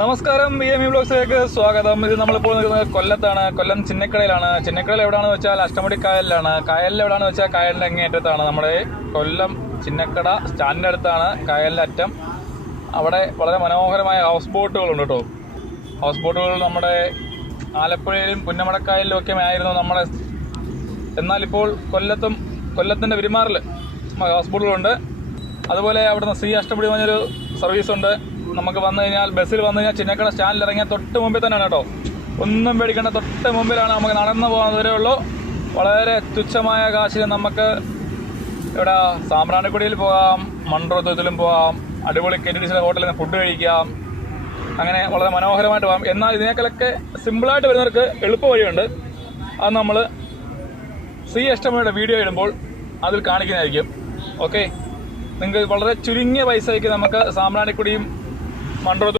നമസ്കാരം, BME ബ്ലോഗ്സിലേക്ക് സ്വാഗതം. ഇത് നമ്മളിപ്പോൾ നിൽക്കുന്നത് കൊല്ലത്താണ്. കൊല്ലം ചിന്നക്കടയിലാണ്. ചിന്നക്കടയിൽ എവിടെയാണെന്ന് വെച്ചാൽ അഷ്ടമുടി കായലിലാണ്. കായലിൽ എവിടെയാണെന്ന് വെച്ചാൽ കായലിൻ്റെ അങ്ങേയറ്റത്താണ്. നമ്മുടെ കൊല്ലം ചിന്നക്കട സ്റ്റാൻഡിൻ്റെ അടുത്താണ് കായലിൻ്റെ അറ്റം. അവിടെ വളരെ മനോഹരമായ ഹൗസ് ബോട്ടുകളുണ്ട് കേട്ടോ. ഹൗസ് ബോട്ടുകൾ നമ്മുടെ ആലപ്പുഴയിലും പുന്നമടക്കായലിലും ഒക്കെ ആയിരുന്നു നമ്മുടെ. എന്നാലിപ്പോൾ കൊല്ലത്തിൻ്റെ പെരുമാറിൽ ഹൗസ് ബോട്ടുകളുണ്ട്. അതുപോലെ അവിടുന്ന് സി അഷ്ടമുടി പറഞ്ഞൊരു സർവീസുണ്ട്. നമുക്ക് വന്നു കഴിഞ്ഞാൽ ബസ്സിൽ വന്നു കഴിഞ്ഞാൽ ചിന്നക്കട സ്റ്റാൻഡിൽ ഇറങ്ങിയാൽ തൊട്ട് മുമ്പിൽ തന്നെയാണ് കേട്ടോ. ഒന്നും പേടിക്കേണ്ട, തൊട്ട് മുമ്പിലാണ്. നമുക്ക് നടന്നു പോകാൻ ദൂരമേ ഉള്ളൂ. വളരെ തുച്ഛമായ കാശിന് നമുക്ക് ഇവിടെ സാമ്പ്രാണിക്കുടിയിൽ പോകാം, മൺറോത്തുവത്തിലും പോകാം, അടിപൊളി KTDC ഹോട്ടലിൽ നിന്ന് ഫുഡ് കഴിക്കാം. അങ്ങനെ വളരെ മനോഹരമായിട്ട് പോകാം. എന്നാൽ ഇതിനേക്കാളൊക്കെ സിമ്പിളായിട്ട് വരുന്നവർക്ക് എളുപ്പ വഴിയുണ്ട്. അത് നമ്മൾ സി അഷ്ടമിയുടെ വീഡിയോ ഇടുമ്പോൾ അതിൽ കാണിക്കുന്നതായിരിക്കും. ഓക്കെ, നിങ്ങൾക്ക് വളരെ ചുരുങ്ങിയ പൈസയ്ക്ക് നമുക്ക് സാമ്പ്രാണിക്കുടിയും മൺറോത്തും